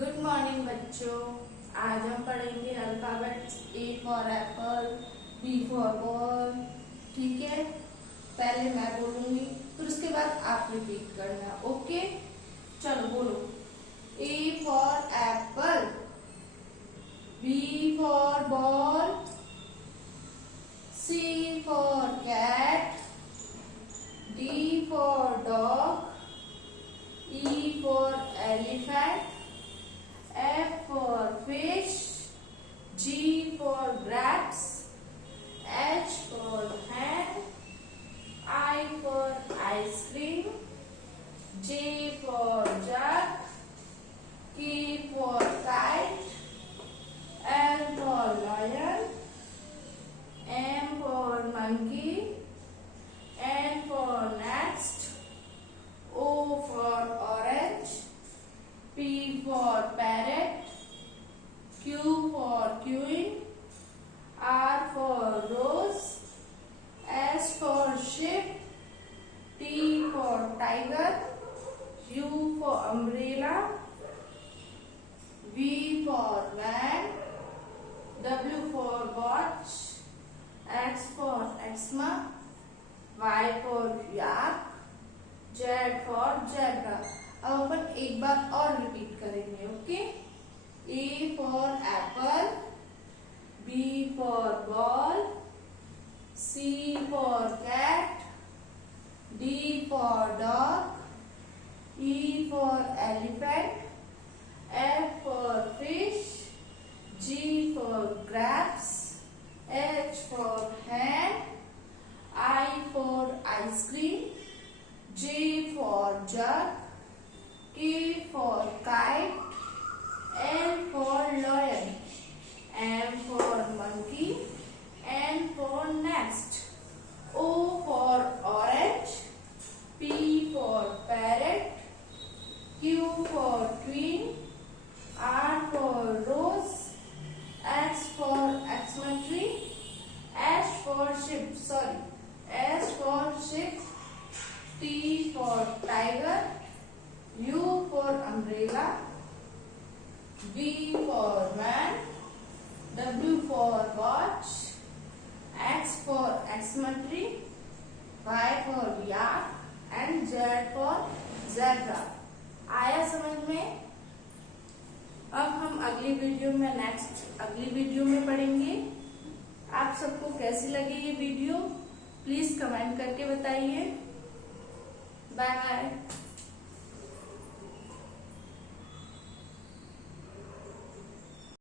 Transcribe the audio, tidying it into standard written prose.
Good morning बच्चों। आज हम पढ़ेंगे alphabets. A for apple, B for ball. ठीक है, पहले मैं बोलूंगी फिर उसके बाद आप रिपीट करना। ओके, चलो बोलो। A for apple, B for ball, C for cat, D for dog, E for elephant, F for fish, G for grapes, H for hen, I for ice cream, J for jug, K for kite, L for lion, M for monkey, N for nest, O for orange, P for parrot, Q for queen, R for rose, S for sheep, T for tiger, U for umbrella, V for van, W for watch, X for eczema, Y for yak, Z for zebra। अब अपन एक बार और repeat करेंगे। Okay, A for apple, B for ball, C for cat, D for dog, E for elephant, F for fish, G for grapes, H for hand, I for ice cream, J for jug, K for kite, L for lion, M for monkey, N for nest, O for orange, P for parrot, Q for queen, R for rose, X for Xmas tree, S for sheep, T for tiger, U for umbrella, V for van, W for watch, X for Xmas tree, Y for yak and Z for zebra। आया समझ में? अब हम अगली वीडियो में पढ़ेंगे। आप सबको कैसी लगी ये वीडियो प्लीज कमेंट करके बताइए। Bye bye.